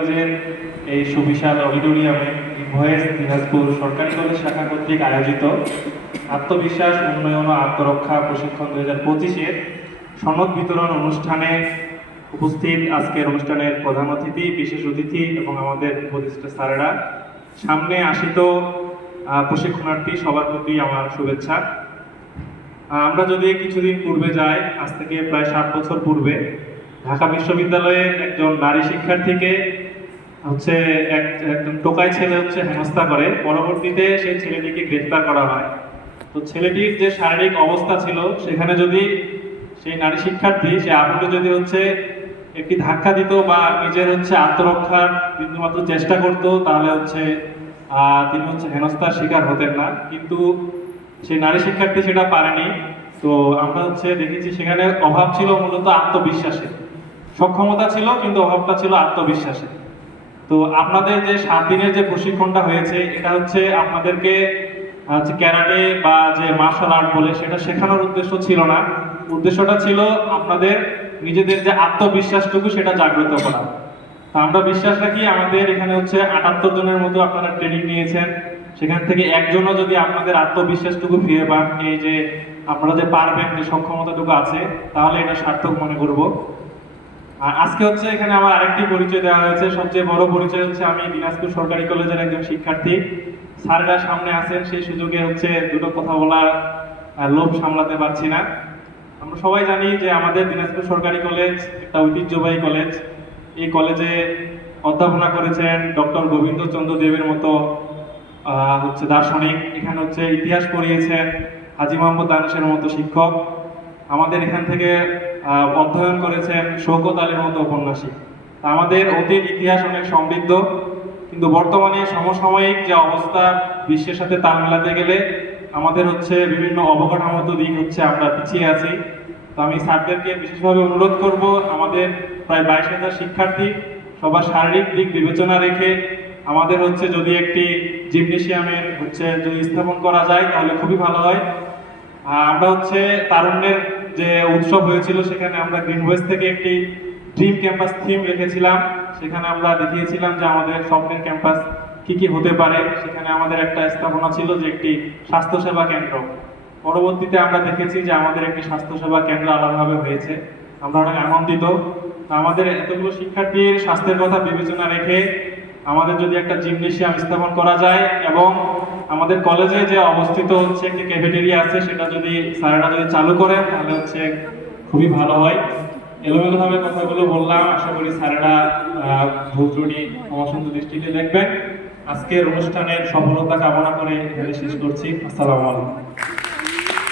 কলেজের এই সুবিশাল অডিটোরিয়ামে ইনভয়েস দিনাজপুর সরকারি কলেজ শাখা কর্তৃক আয়োজিত আত্মবিশ্বাস উন্নয়ন ও আত্মরক্ষা প্রশিক্ষণ 2025-এর সনদ বিতরণ অনুষ্ঠানে উপস্থিত আজকের অনুষ্ঠানের প্রধান অতিথি, বিশেষ অতিথি এবং আমাদের উপদেষ্টা স্যারেরা, সামনে আসিত প্রশিক্ষণার্থী সবার প্রতি আমার শুভেচ্ছা। আমরা যদি কিছুদিন পূর্বে যাই, আজ থেকে প্রায় 7 বছর পূর্বে ঢাকা বিশ্ববিদ্যালয়ের একজন নারী শিক্ষার্থীকে একজন টোকাই ছেলে হেনস্থা করে, পরবর্তীতে সেই ছেলেটিকে গ্রেফতার করা হয়। তো ছেলেটির যে শারীরিক অবস্থা ছিল, সেখানে যদি সেই নারী শিক্ষার্থী সে আবুকে যদি একটি ধাক্কা দিত বা নিজের আত্মরক্ষার বিন্দুমাত্র চেষ্টা করত, তাহলে তিনি হেনস্থার শিকার হতেন না। কিন্তু সেই নারী শিক্ষার্থী সেটা পারেনি। তো আমরা দেখেছি সেখানে অভাব ছিল মূলত আত্মবিশ্বাসে। সক্ষমতা ছিল কিন্তু অভাবটা ছিল আত্মবিশ্বাসে। তো আপনাদের যে 7 দিনের যে প্রশিক্ষণটা হয়েছে, এটা আপনাদেরকে ক্যারাটে বা যে মার্শাল আর্ট বলে সেটা শেখানোর উদ্দেশ্য ছিল না। উদ্দেশ্যটা ছিল আপনাদের নিজেদের যে আত্মবিশ্বাসটুকু সেটা জাগ্রত করা। তো আমরা বিশ্বাস রাখি আমাদের এখানে 78 জনের মতো আপনারা ট্রেনিং নিয়েছেন, সেখান থেকে একজনও যদি আপনাদের আত্মবিশ্বাসটুকু ফিরে পান, এই যে আপনারা যে পারবেন, যে সক্ষমতাটুকু আছে, তাহলে এটা সার্থক মনে করব। আর আজকে এখানে আমার আরেকটি পরিচয় দেওয়া হয়েছে। সবচেয়ে বড় পরিচয় আমি দিনাজপুর সরকারি কলেজের একজন শিক্ষার্থী। স্যাররা সামনে আছেন, সেই সুযোগে দুটো কথা বলার লোভ সামলাতে পারছি না। আমরা সবাই জানি যে আমাদের দিনাজপুর সরকারি কলেজ একটা ঐতিহ্যবাহী কলেজ। এই কলেজে অধ্যাপনা করেছেন ডক্টর গোবিন্দ চন্দ্র দেবের মতো দার্শনিক। এখানে ইতিহাস পড়িয়েছেন হাজী মোহাম্মদ দানিশের মতো শিক্ষক। আমাদের এখান থেকে অধ্যয়ন করেছেন শওকত আলীর মতো ঔপন্যাসিক। আমাদের অতীত ইতিহাস অনেক সমৃদ্ধ, কিন্তু বর্তমানে সমসাময়িক যে অবস্থা, বিশ্বের সাথে তাল মেলাতে গেলে আমাদের বিভিন্ন অবকাঠামোগত দিক আমরা পিছিয়ে আছি। তো আমি স্যারদেরকে বিশেষভাবে অনুরোধ করব, আমাদের প্রায় 22,000 শিক্ষার্থী, সবার শারীরিক দিক বিবেচনা রেখে আমাদের যদি একটি জিমনেশিয়ামের যদি স্থাপন করা যায় তাহলে খুবই ভালো হয়। আমরা তারুণ্যের যে উৎসব হয়েছিল, সেখানে আমরা গ্রিনভয়েস থেকে একটি ড্রিম ক্যাম্পাস থিম রেখেছিলাম। সেখানে আমরা দেখিয়েছিলাম যে আমাদের স্বপ্নের ক্যাম্পাস কি কি হতে পারে। সেখানে আমাদের একটা স্থাপনা ছিল যে একটি স্বাস্থ্যসেবা কেন্দ্র। পরবর্তীতে আমরা দেখেছি যে আমাদের একটি স্বাস্থ্যসেবা কেন্দ্র আলাদাভাবে হয়েছে। আমরা অনেক আনন্দিত। আমাদের এতগুলো শিক্ষার্থীর স্বাস্থ্যের কথা বিবেচনা রেখে আমাদের যদি একটা জিমনেশিয়াম স্থাপন করা যায়, এবং আমাদের কলেজে যে অবস্থিত একটি ক্যাফেটেরিয়া আছে, সেটা যদি স্যারেরা চালু করেন তাহলে খুবই ভালো হয়। এলোমেলোভাবে কথাগুলো বললাম, আশা করি স্যারেরা ভুল ত্রুটি ক্ষমাসুন্দর দৃষ্টিতে দেখবেন। আজকের অনুষ্ঠানের সফলতা কামনা করে এখানে শেষ করছি। আসসালামু আলাইকুম।